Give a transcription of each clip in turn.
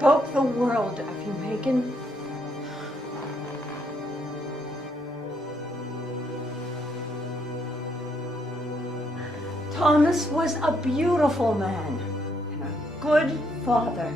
spoke the world of you, Megan. Thomas was a beautiful man and a good father.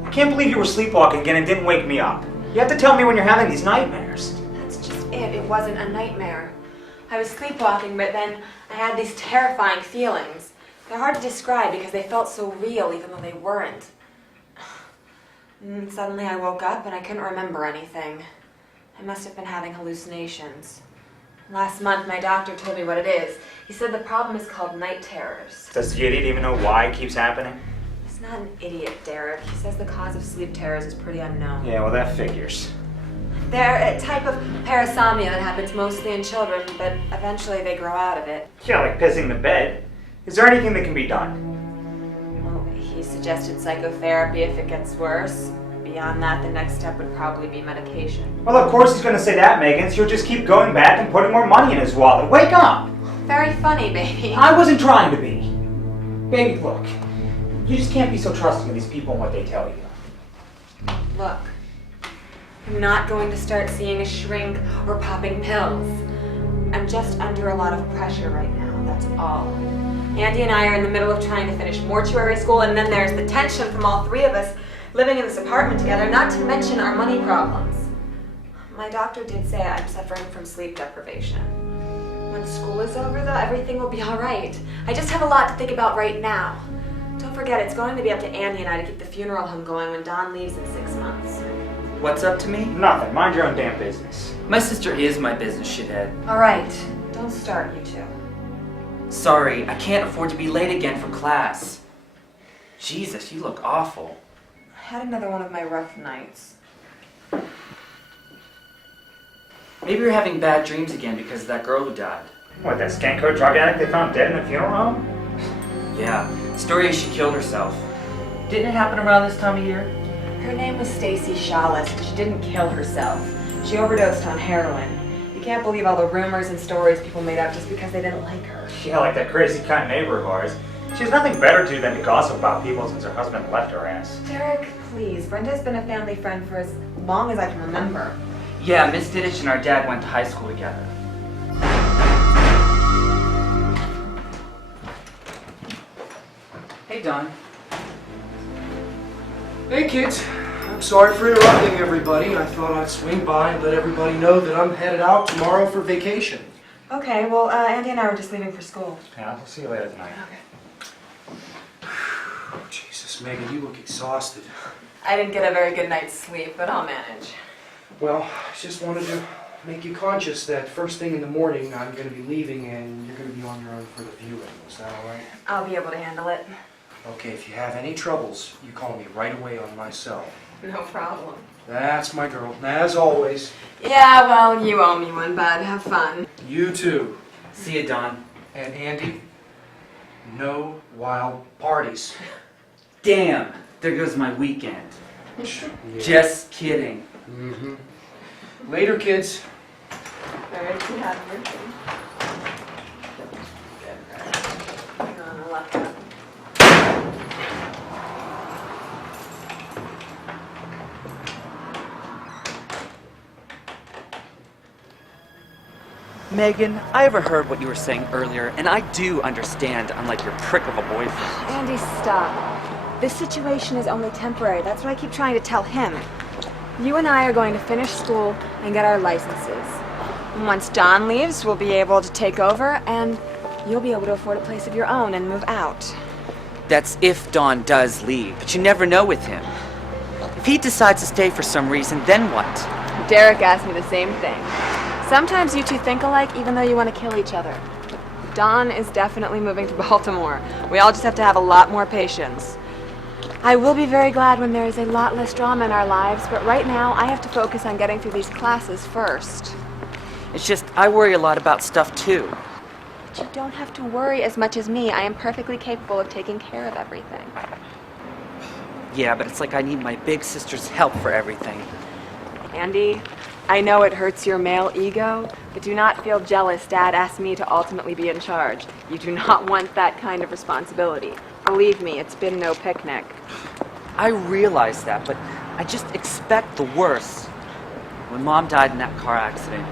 I can't believe you were sleepwalking again and didn't wake me up. You have to tell me when you're having these nightmares. That's just it. It wasn't a nightmare. I was sleepwalking, but then I had these terrifying feelings. They're hard to describe because they felt so real even though they weren't. And suddenly I woke up and I couldn't remember anything. I must have been having hallucinations. Last month my doctor told me what it is. He said the problem is called night terrors. Does the idiot even know why it keeps happening? He's not an idiot, Derek. He says the cause of sleep terrors is pretty unknown. Yeah, well that figures. They're a type of parasomnia that happens mostly in children, but eventually they grow out of it. Yeah, like pissing the bed. Is there anything that can be done? Well, he suggested psychotherapy if it gets worse. Beyond that, the next step would probably be medication. Well, of course he's going to say that, Megan, so you'll just keep going back and putting more money in his wallet. Wake up! Very funny, baby. I wasn't trying to be. Baby, look. You just can't be so trusting of these people and what they tell you. Look, I'm not going to start seeing a shrink or popping pills. I'm just under a lot of pressure right now, that's all. Andy and I are in the middle of trying to finish mortuary school, and then there's the tension from all three of us living in this apartment together, not to mention our money problems. My doctor did say I'm suffering from sleep deprivation. When school is over, though, everything will be all right. I just have a lot to think about right now. Don't forget, it's going to be up to Andy and I to keep the funeral home going when Don leaves in 6 months. What's up to me? Nothing. Mind your own damn business. My sister is my business, shithead. All right, don't start, you two. Sorry, I can't afford to be late again for class. Jesus, you look awful. I had another one of my rough nights. Maybe you're having bad dreams again because of that girl who died. What, that skanko drug addict they found dead in a funeral home? Yeah, story is she killed herself. Didn't it happen around this time of year? Her name was Stacy Shawless, but she didn't kill herself. She overdosed on heroin. You can't believe all the rumors and stories people made up just because they didn't like her. Yeah, like that crazy cunt neighbor of ours. She has nothing better to do than to gossip about people since her husband left her ass. Derek, please. Brenda's been a family friend for as long as I can remember. Yeah, Miss Diddich and our dad went to high school together. Hey, Don. Hey kids, I'm sorry for interrupting everybody. I thought I'd swing by and let everybody know that I'm headed out tomorrow for vacation. Okay, well, Andy and I were just leaving for school. Yeah, we'll see you later tonight. Okay. Jesus, Megan, you look exhausted. I didn't get a very good night's sleep, but I'll manage. Well, I just wanted to make you conscious that first thing in the morning I'm going to be leaving and you're going to be on your own for the viewing. Is that all right? I'll be able to handle it. Okay, if you have any troubles, you call me right away on my cell. No problem. That's my girl, as always. Yeah, well, you owe me one, bud. Have fun. You too. See you, Don. And Andy, no wild parties. Damn, there goes my weekend. Yeah. Just kidding. Mm-hmm. Later, kids. Very good. Have your tea. Good. Hang on, I left it. Megan, I overheard what you were saying earlier, and I do understand, unlike your prick of a boyfriend. Andy, stop. This situation is only temporary. That's what I keep trying to tell him. You and I are going to finish school and get our licenses. And once Don leaves, we'll be able to take over, and you'll be able to afford a place of your own and move out. That's if Don does leave, but you never know with him. If he decides to stay for some reason, then what? Derek asked me the same thing. Sometimes you two think alike even though you want to kill each other. Don is definitely moving to Baltimore. We all just have to have a lot more patience. I will be very glad when there is a lot less drama in our lives, but right now I have to focus on getting through these classes first. It's just, I worry a lot about stuff too. But you don't have to worry as much as me. I am perfectly capable of taking care of everything. Yeah, but it's like I need my big sister's help for everything. Andy, I know it hurts your male ego, but do not feel jealous Dad asked me to ultimately be in charge. You do not want that kind of responsibility. Believe me, it's been no picnic. I realize that, but I just expect the worst. When Mom died in that car accident,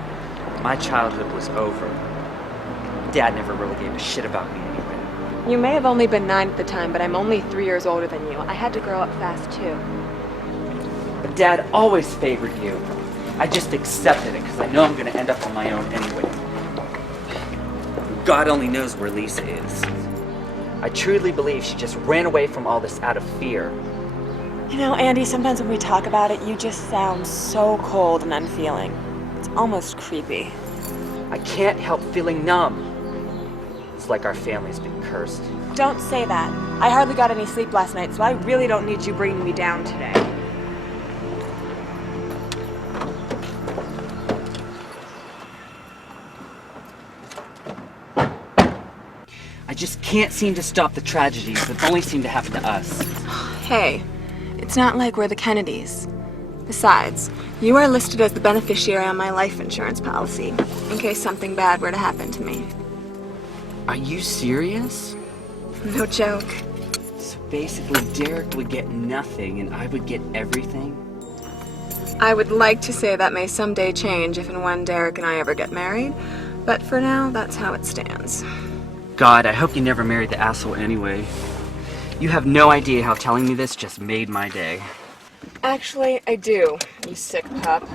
my childhood was over. Dad never really gave a shit about me anyway. You may have only been 9 at the time, but I'm only 3 years older than you. I had to grow up fast, too. But Dad always favored you. I just accepted it because I know I'm going to end up on my own anyway. God only knows where Lisa is. I truly believe she just ran away from all this out of fear. You know, Andy, sometimes when we talk about it, you just sound so cold and unfeeling. It's almost creepy. I can't help feeling numb. It's like our family's been cursed. Don't say that. I hardly got any sleep last night, so I really don't need you bringing me down today. I just can't seem to stop the tragedies that only seem to happen to us. Hey, it's not like we're the Kennedys. Besides, you are listed as the beneficiary on my life insurance policy, in case something bad were to happen to me. Are you serious? No joke. So basically, Derek would get nothing and I would get everything? I would like to say that may someday change if and when Derek and I ever get married, but for now, that's how it stands. God, I hope you never married the asshole anyway. You have no idea how telling me this just made my day. Actually, I do, you sick pup.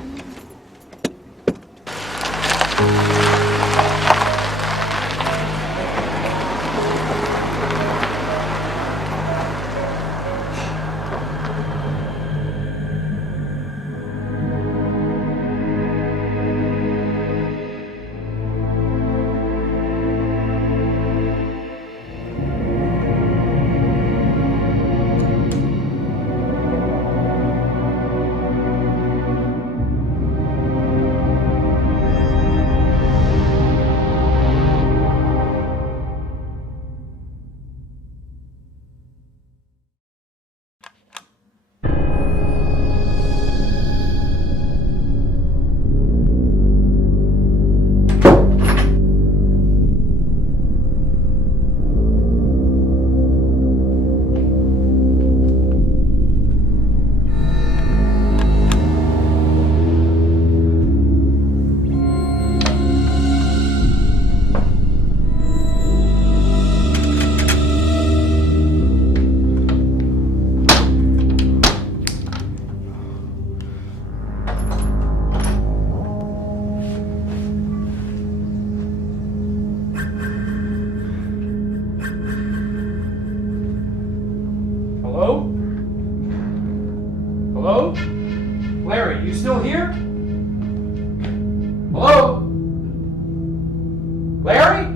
Hello? Hello? Larry, you still here? Hello? Larry?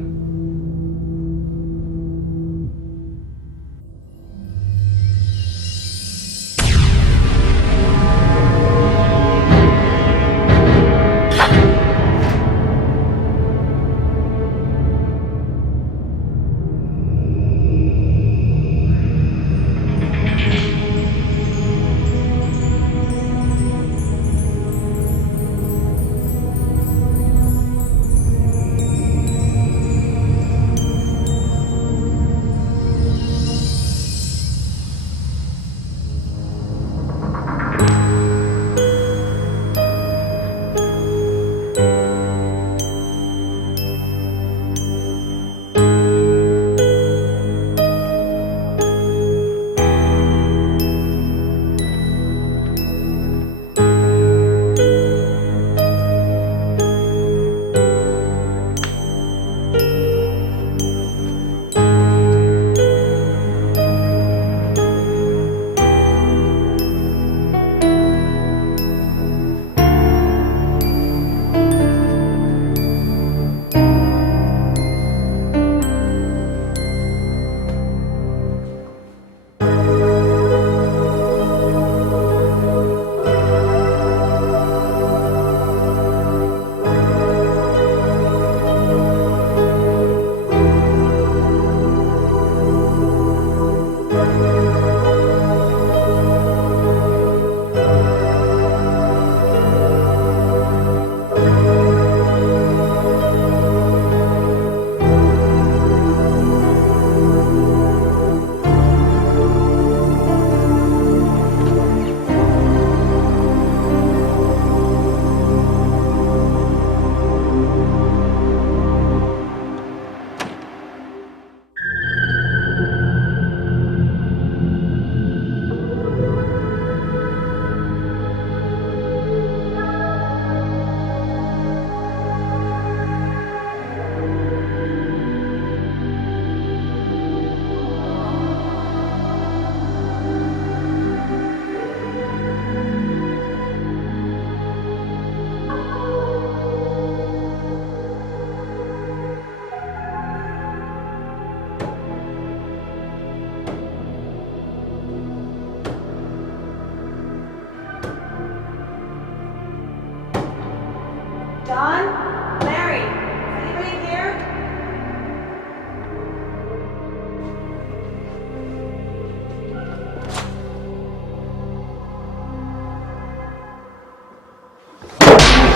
Don? Larry? Is anybody here?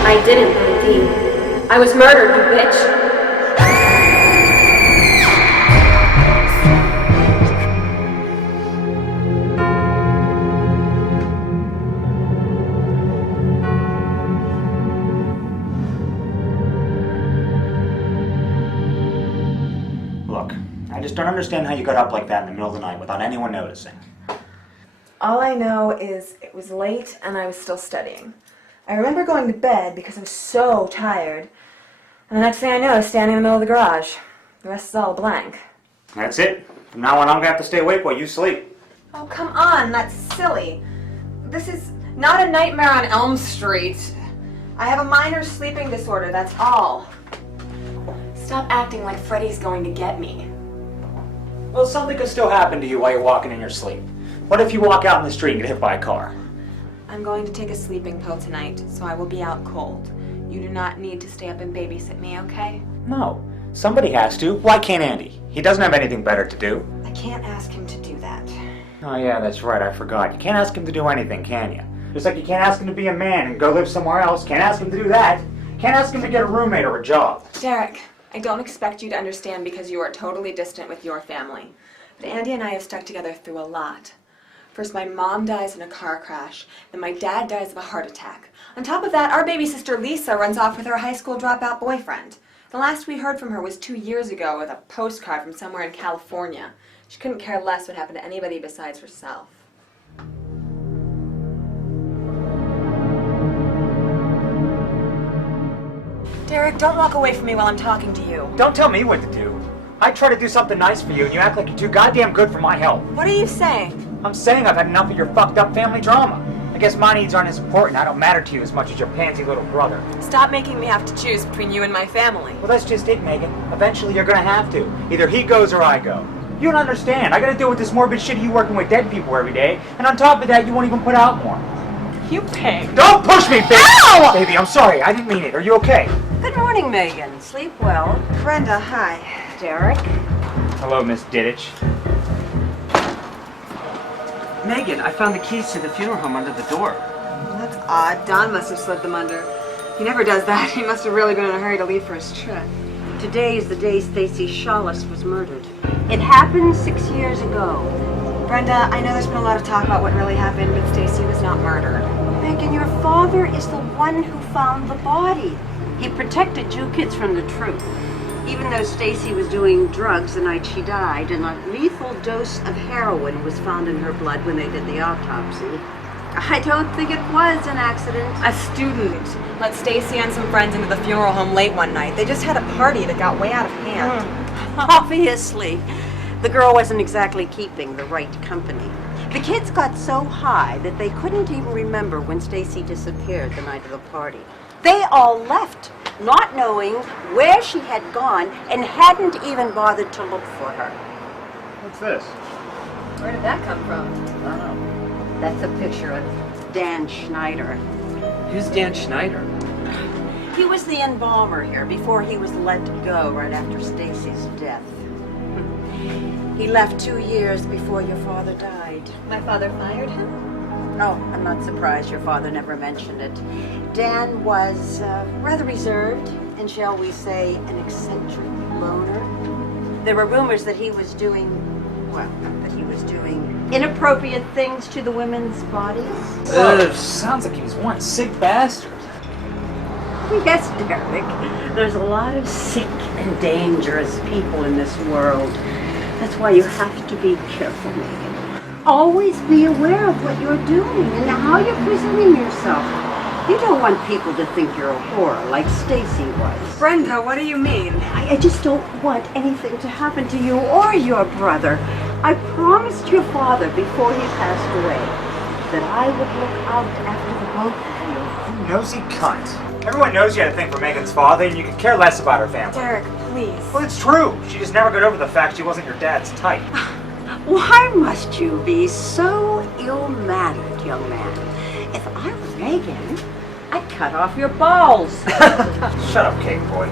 I didn't, Dean. I was murdered, you bitch. Look, I just don't understand how you got up like that in the middle of the night without anyone noticing. All I know is it was late and I was still studying. I remember going to bed because I was so tired. And the next thing I know, I was standing in the middle of the garage. The rest is all a blank. That's it. From now on, I'm gonna have to stay awake while you sleep. Oh, come on, that's silly. This is not a nightmare on Elm Street. I have a minor sleeping disorder, that's all. Stop acting like Freddy's going to get me. Well, something could still happen to you while you're walking in your sleep. What if you walk out in the street and get hit by a car? I'm going to take a sleeping pill tonight, so I will be out cold. You do not need to stay up and babysit me, okay? No. Somebody has to. Why can't Andy? He doesn't have anything better to do. I can't ask him to do that. Oh yeah, that's right, I forgot. You can't ask him to do anything, can you? Just like you can't ask him to be a man and go live somewhere else. Can't ask him to do that. Can't ask him to get a roommate or a job. Derek, I don't expect you to understand because you are totally distant with your family. But Andy and I have stuck together through a lot. First, my mom dies in a car crash. Then my dad dies of a heart attack. On top of that, our baby sister Lisa runs off with her high school dropout boyfriend. The last we heard from her was 2 years ago with a postcard from somewhere in California. She couldn't care less what happened to anybody besides herself. Derek, don't walk away from me while I'm talking to you. Don't tell me what to do. I try to do something nice for you and you act like you're too goddamn good for my health. What are you saying? I'm saying I've had enough of your fucked up family drama. I guess my needs aren't as important. I don't matter to you as much as your pansy little brother. Stop making me have to choose between you and my family. Well, that's just it, Megan. Eventually you're gonna have to. Either he goes or I go. You don't understand. I gotta deal with this morbid shit of you working with dead people every day. And on top of that, you won't even put out more. You pig. Don't push me, bitch! Ow! Baby, I'm sorry. I didn't mean it. Are you okay? Good morning, Megan. Sleep well. Brenda, hi. Derek? Hello, Miss Diddich. Megan, I found the keys to the funeral home under the door. That's odd. Don must have slid them under. He never does that. He must have really been in a hurry to leave for his trip. Today is the day Stacy Shawless was murdered. It happened 6 years ago. Brenda, I know there's been a lot of talk about what really happened, but Stacy was not murdered. Megan, your father is the one who found the body. He protected you kids from the truth. Even though Stacy was doing drugs the night she died, and a lethal dose of heroin was found in her blood when they did the autopsy, I don't think it was an accident. A student let Stacy and some friends into the funeral home late one night. They just had a party that got way out of hand. Obviously, the girl wasn't exactly keeping the right company. The kids got so high that they couldn't even remember when Stacy disappeared the night of the party. They all left, not knowing where she had gone and hadn't even bothered to look for her. What's this? Where did that come from? I don't know. That's a picture of Dan Schneider. Who's Dan Schneider? He was the embalmer here before he was let go right after Stacy's death. He left 2 years before your father died. My father fired him? Oh, I'm not surprised your father never mentioned it. Dan was rather reserved and, shall we say, an eccentric loner. There were rumors that he was doing inappropriate things to the women's bodies. Sounds like he was one sick bastard. Yes, Derek. There's a lot of sick and dangerous people in this world. That's why you have to be careful, Megan. Always be aware of what you're doing and how you're presenting yourself. You don't want people to think you're a whore like Stacy was. Brenda, what do you mean? I just don't want anything to happen to you or your brother. I promised your father before he passed away that I would look out after the both of you. You nosy cunt. Everyone knows you had a thing for Megan's father and you could care less about her family. Derek, please. Well, it's true. She just never got over the fact she wasn't your dad's type. Why must you be so ill-mannered, young man? If I were Megan, I'd cut off your balls. Shut up, cake boy.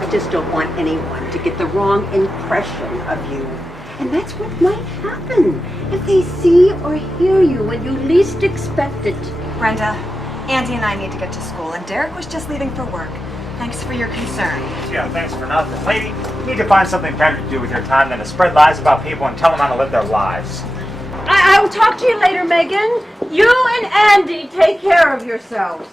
I just don't want anyone to get the wrong impression of you. And that's what might happen if they see or hear you when you least expect it. Brenda, Andy and I need to get to school, and Derek was just leaving for work. Thanks for your concern. Yeah, thanks for nothing. Lady, you need to find something better to do with your time than to spread lies about people and tell them how to live their lives. I will talk to you later, Megan. You and Andy take care of yourselves.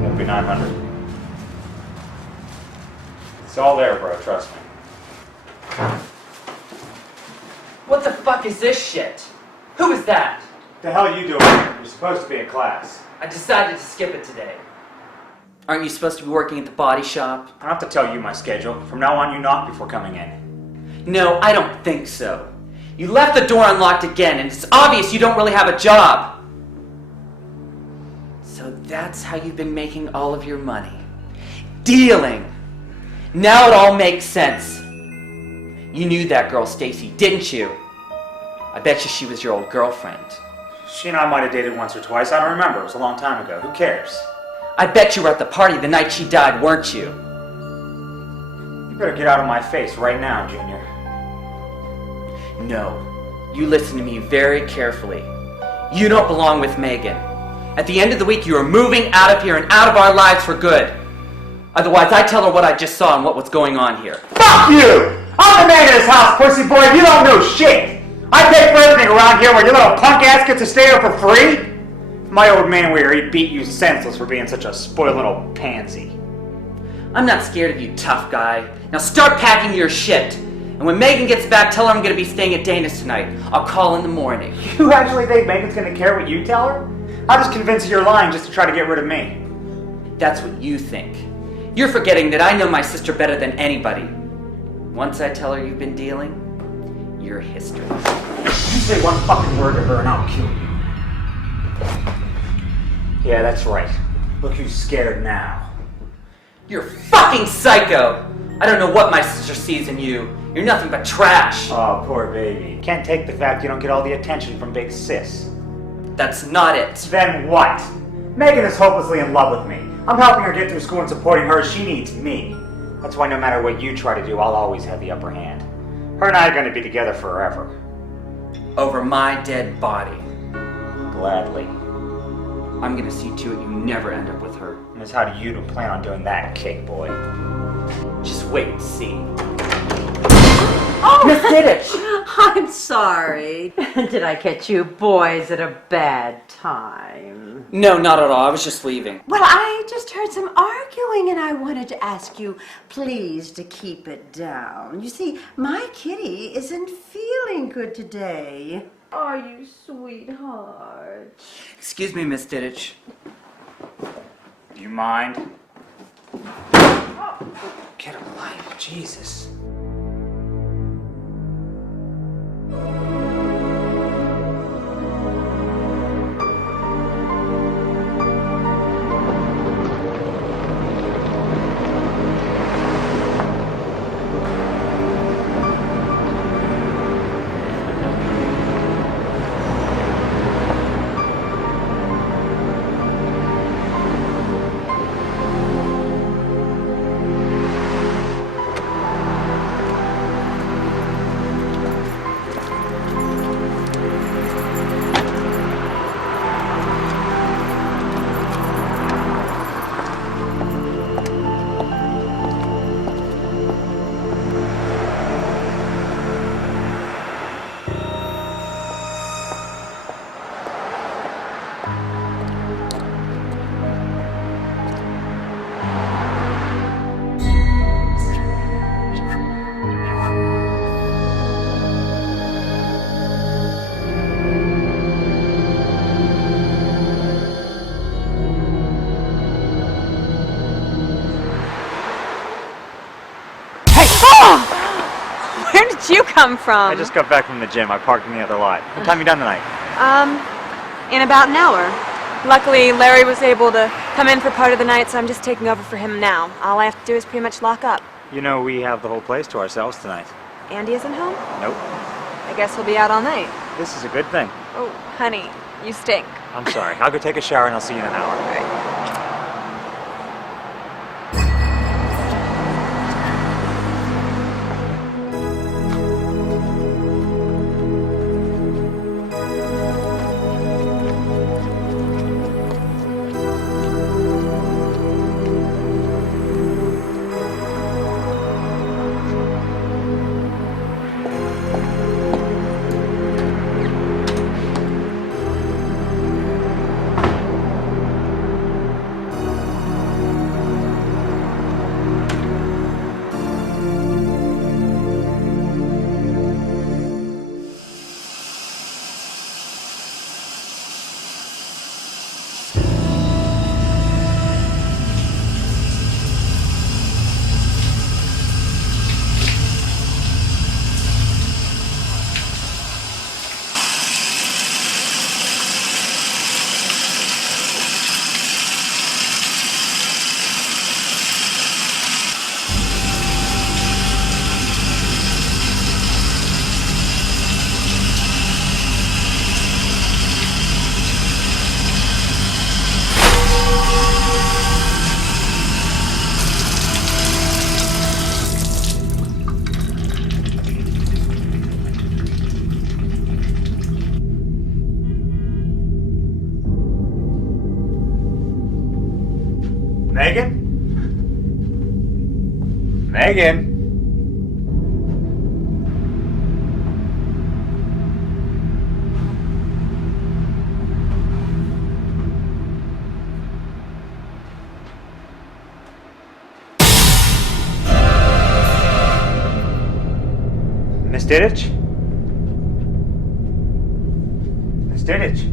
Won't be 900. It's all there, bro, trust me. What the fuck is this shit? Who is that? The hell are you doing here? You're supposed to be in class. I decided to skip it today. Aren't you supposed to be working at the body shop? I don't have to tell you my schedule. From now on, you knock before coming in. No, I don't think so. You left the door unlocked again, and it's obvious you don't really have a job. So that's how you've been making all of your money. Dealing. Now it all makes sense. You knew that girl, Tracey, didn't you? I bet you she was your old girlfriend. She and I might have dated once or twice. I don't remember. It was a long time ago. Who cares? I bet you were at the party the night she died, weren't you? You better get out of my face right now, Junior. No. You listen to me very carefully. You don't belong with Megan. At the end of the week, you are moving out of here and out of our lives for good. Otherwise, I tell her what I just saw and what was going on here. Fuck you! I'm the man of this house, pussy boy. You don't know shit. I pay for everything around here where your little punk ass gets to stay here for free. My old man where he beat you senseless for being such a spoiled little pansy. I'm not scared of you, tough guy. Now start packing your shit. And when Megan gets back, tell her I'm going to be staying at Dana's tonight. I'll call in the morning. You actually think Megan's gonna care what you tell her? I'll just convince her you're lying just to try to get rid of me. That's what you think. You're forgetting that I know my sister better than anybody. Once I tell her you've been dealing, you're history. You say one fucking word to her and I'll kill you. Yeah, that's right. Look who's scared now. You're fucking psycho! I don't know what my sister sees in you. You're nothing but trash. Oh, poor baby. Can't take the fact you don't get all the attention from Big Sis. That's not it. Then what? Megan is hopelessly in love with me. I'm helping her get through school and supporting her. She needs me. That's why no matter what you try to do, I'll always have the upper hand. Her and I are going to be together forever. Over my dead body. Gladly. I'm gonna see to it you never end up with her. And it's how do you plan on doing that, cake boy? Just wait and see. Oh, Miss Diddich! I'm sorry. Did I catch you boys at a bad time? No, not at all. I was just leaving. Well, I just heard some arguing and I wanted to ask you, please, to keep it down. You see, my kitty isn't feeling good today. Are you, sweetheart? Excuse me, Miss Diddich. Do you mind? Get a life, Jesus. come from? I just got back from the gym. I parked in the other lot. What time you done tonight? In about an hour. Luckily, Larry was able to come in for part of the night, so I'm just taking over for him now. All I have to do is pretty much lock up. You know, we have the whole place to ourselves tonight. Andy isn't home? Nope. I guess he'll be out all night. This is a good thing. Oh, honey, you stink. I'm sorry. I'll go take a shower and I'll see you in an hour. All right. Megan? Megan? Miss Diddich? Miss Diddich?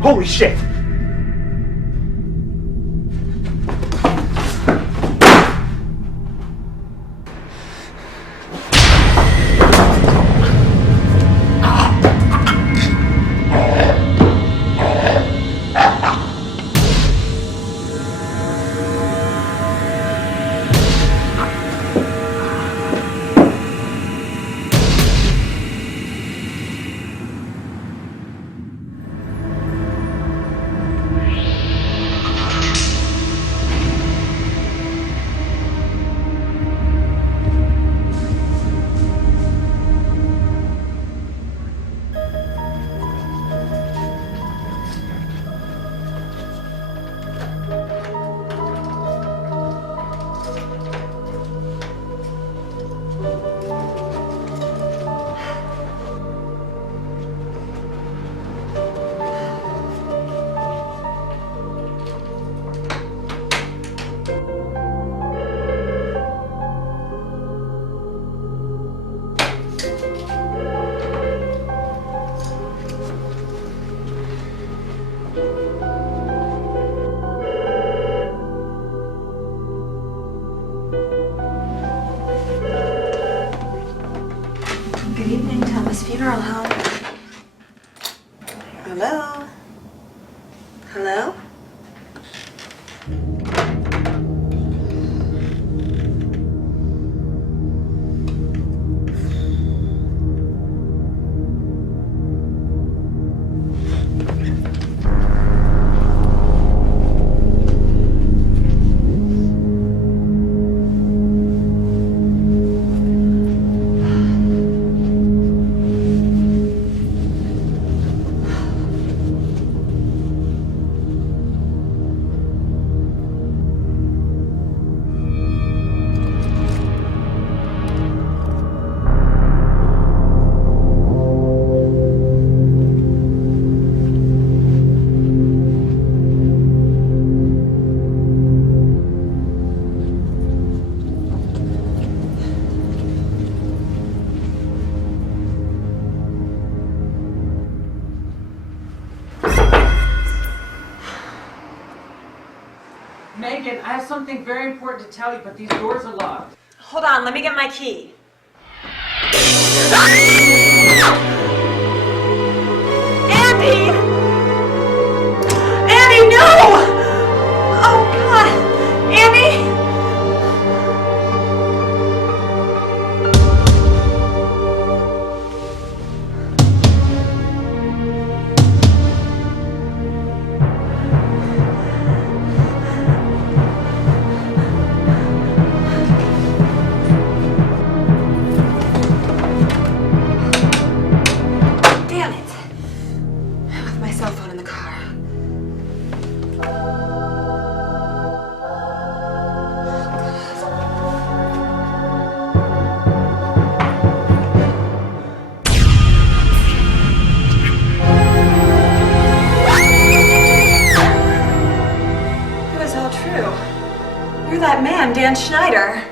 Holy shit! Good evening, Thomas Funeral Home. Hello? Hello? Megan, I have something very important to tell you, but these doors are locked. Hold on, let me get my key. Andy! Andy, no! Oh, God! Andy! That man, Dan Schneider.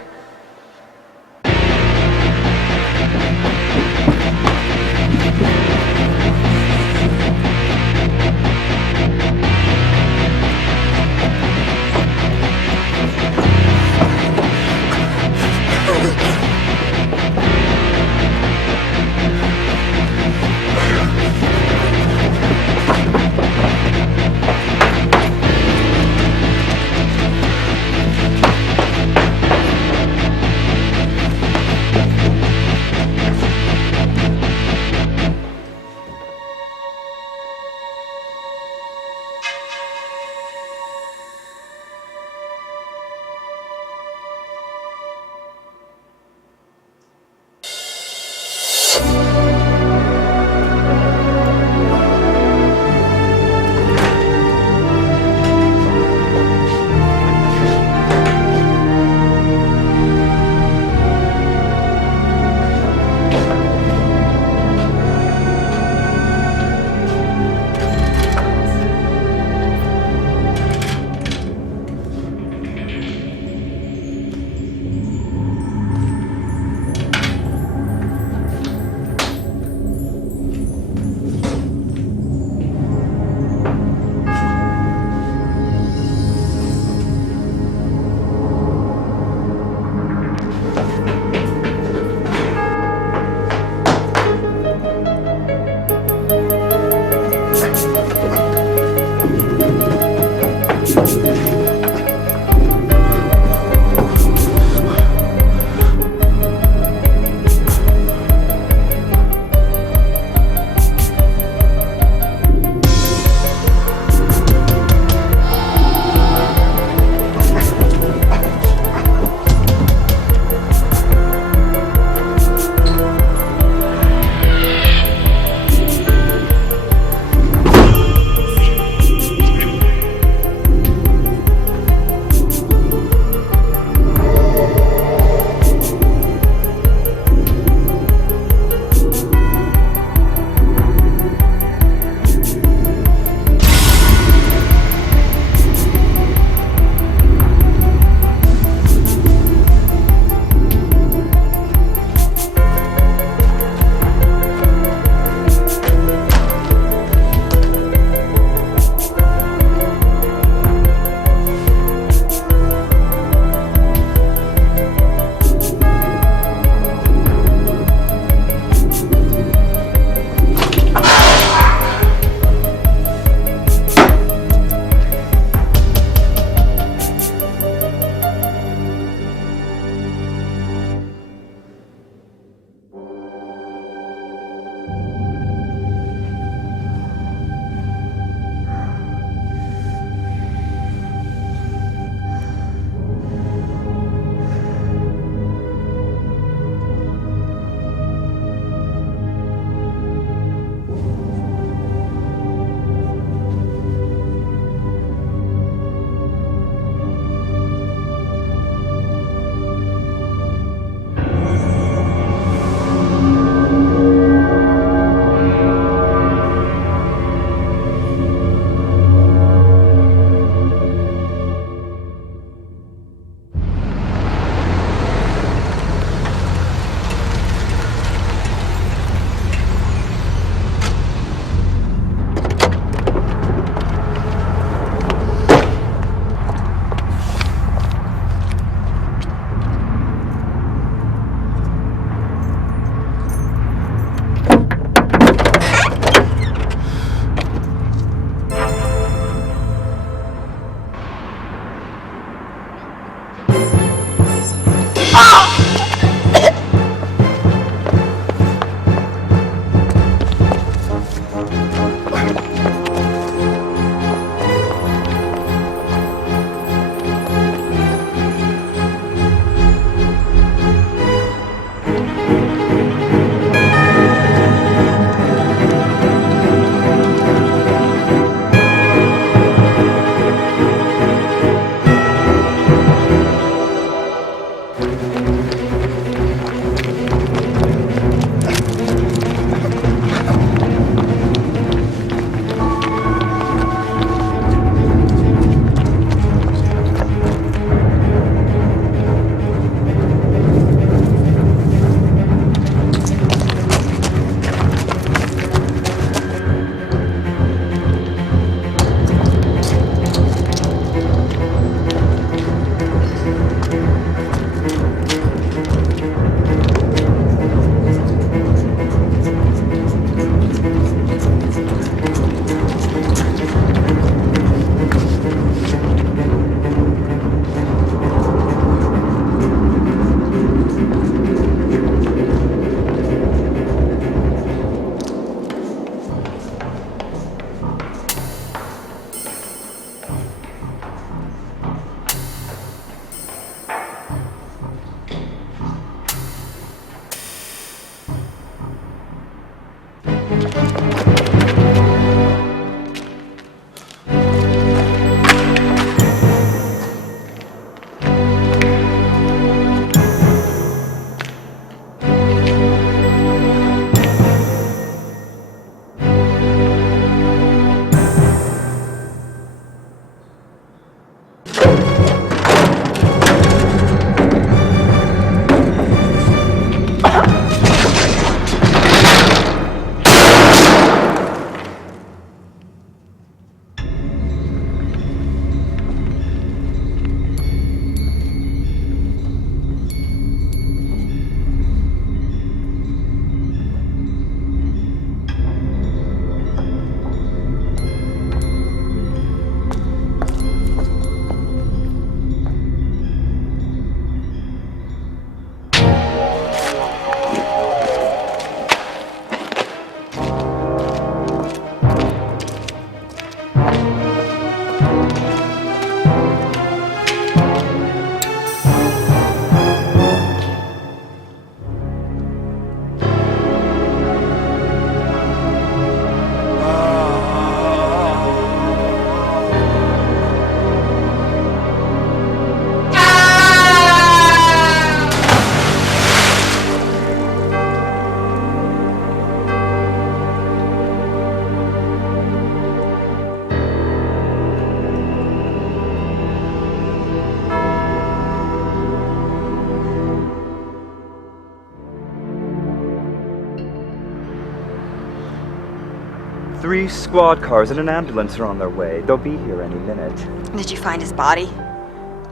3 squad cars and an ambulance are on their way. They'll be here any minute. Did you find his body?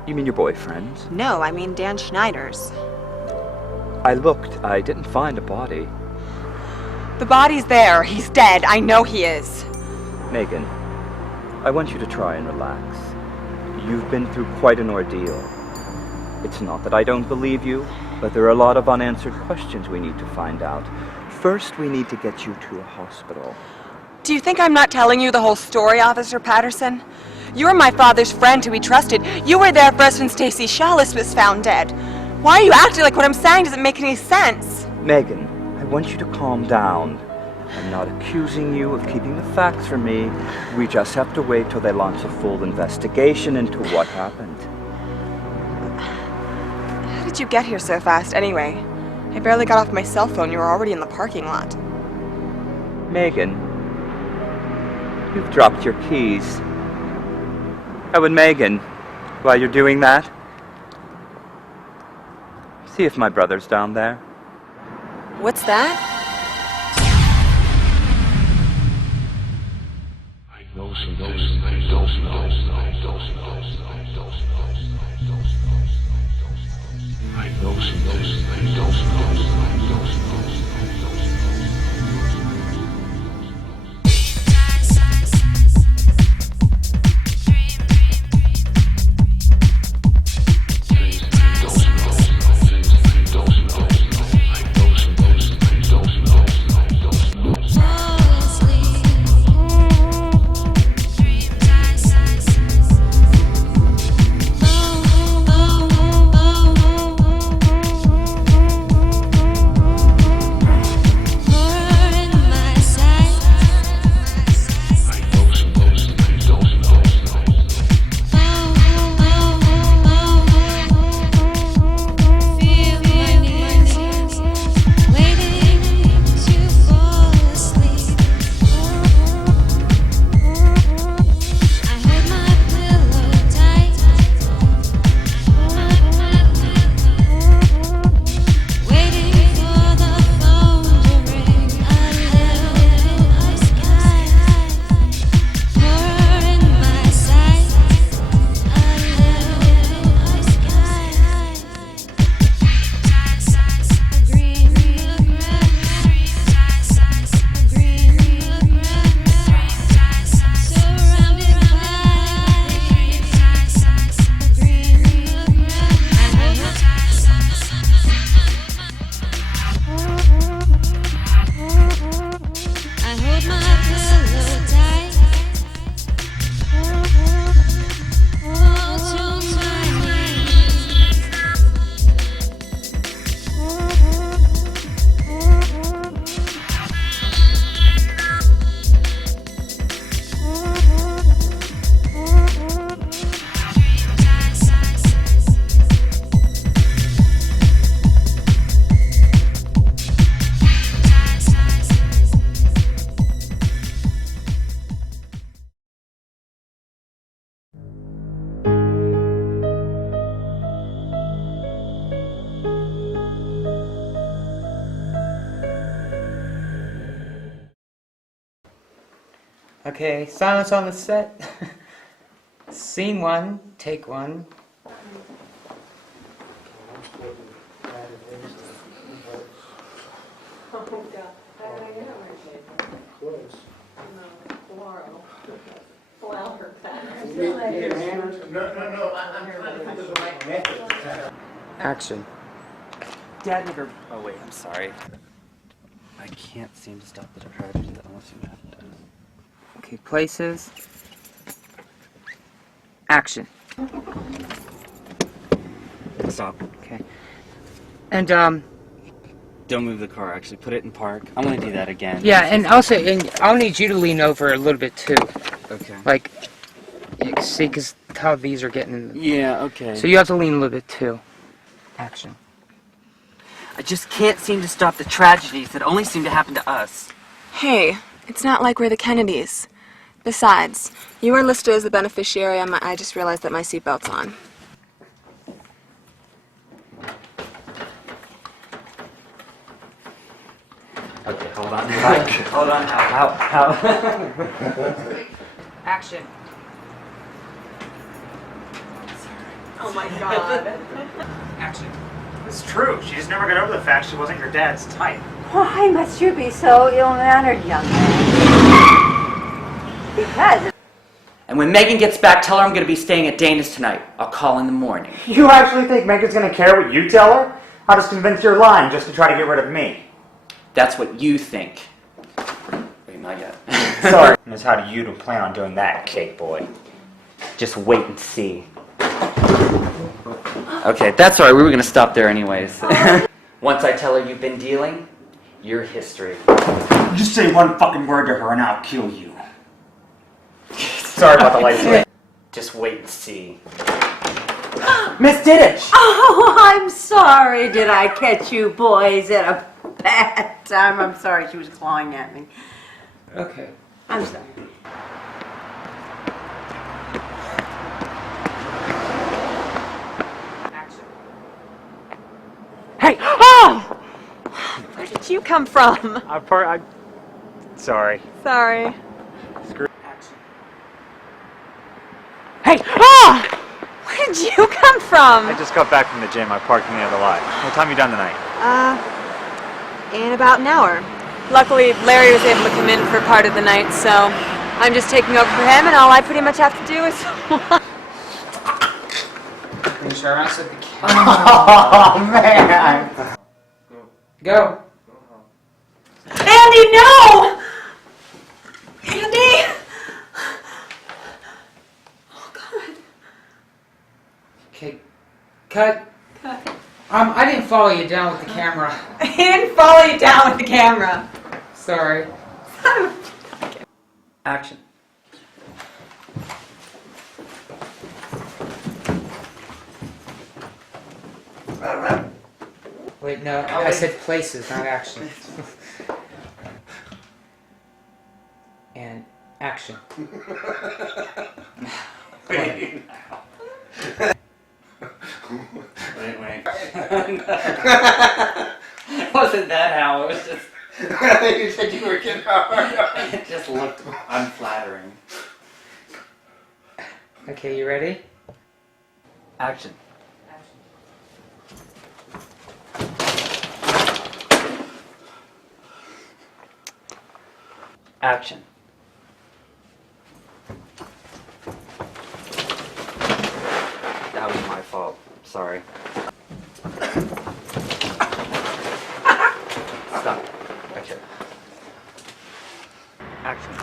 You mean your boyfriend? No, I mean Dan Schneider's. I looked. I didn't find a body. The body's there. He's dead. I know he is. Megan, I want you to try and relax. You've been through quite an ordeal. It's not that I don't believe you, but there are a lot of unanswered questions we need to find out. First, we need to get you to a hospital. Do you think I'm not telling you the whole story, Officer Patterson? You were my father's friend who we trusted. You were there for us when Stacey Shallis was found dead. Why are you acting like what I'm saying doesn't make any sense? Megan, I want you to calm down. I'm not accusing you of keeping the facts from me. We just have to wait till they launch a full investigation into what happened. How did you get here so fast, anyway? I barely got off my cell phone. You were already in the parking lot. Megan, you've dropped your keys. Oh, and Megan, while you're doing that, see if my brother's down there. What's that? Okay, silence on the set. Scene 1, take 1. Action. Dad never... Oh, wait, I'm sorry. I can't seem to stop the tragedy that almost happened. Okay, places. Action. Stop. Okay. And, Don't move the car, actually. Put it in park. I'm gonna do that again. yeah, and also, I'll need you to lean over a little bit, too. Okay. Like, you see, because how these are getting in the... Yeah, okay. So you have to lean a little bit, too. Action. I just can't seem to stop the tragedies that only seem to happen to us. Hey, it's not like we're the Kennedys. Besides, you were listed as the beneficiary and I just realized that my seatbelt's on. Okay, hold on. Hold on. How? Action. Oh my god. Action. It's true. She just never got over the fact she wasn't your dad's type. Why must you be so ill-mannered, young man? Because And when Megan gets back, tell her I'm going to be staying at Dana's tonight. I'll call in the morning. You actually think Megan's gonna care what you tell her? I'll just convince you're lying just to try to get rid of me. That's what you think. Wait, not yet. Sorry. Miss, how do you plan on doing that, cake boy? Just wait and see. Okay, that's alright. We were going to stop there anyways. Once I tell her you've been dealing, you're history. Just say one fucking word to her and I'll kill you. Sorry about the lights. Just wait and see. Miss Diddich! Oh, I'm sorry. Did I catch you boys at a bad time? I'm sorry. She was clawing at me. Okay. I'm sorry. Hey! Oh! Where did you come from? I'm sorry. Sorry. Screw. Hey! Oh! Where did you come from? I just got back from the gym. I parked near the lot. What time you done tonight? In about an hour. Luckily, Larry was able to come in for part of the night, so I'm just taking over for him, and all I pretty much have to do is... Finish our ass at the camera. Oh man! Go. Andy, no! Andy! Oh, God. Okay. Cut. I didn't follow you down with the camera. I didn't follow you down with the camera. Sorry. Action. Wait, no. I said places, not action. And action. Wait. It wasn't that how, it was just... You said you were getting hard. It just looked unflattering. Okay, you ready? Action. Action. That was my fault. Sorry. Stop. Okay. Action.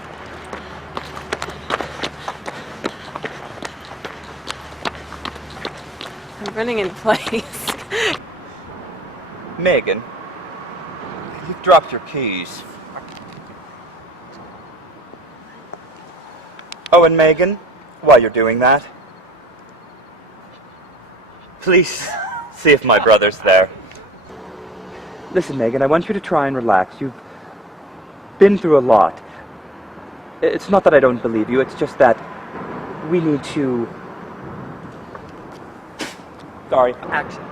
I'm running in place. Megan, you've dropped your keys. Oh, and Megan, while you're doing that, please see if my brother's there. Listen, Megan, I want you to try and relax. You've been through a lot. It's not that I don't believe you, it's just that we need to... Sorry. Action.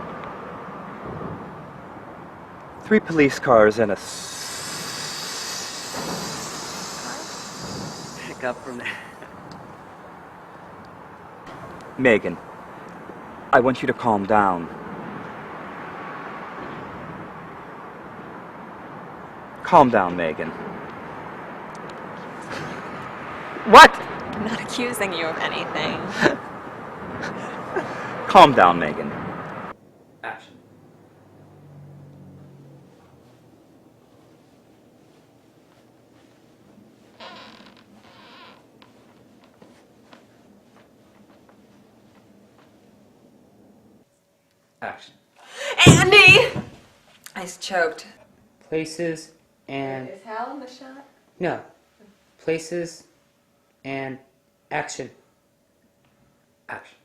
3 police cars and a... Pick up from there. Megan, I want you to calm down. Calm down, Megan. What? I'm not accusing you of anything. Calm down, Megan. Action. Action. Andy! I choked. Places and... Is Hal in the shot? No. Places and action. Action.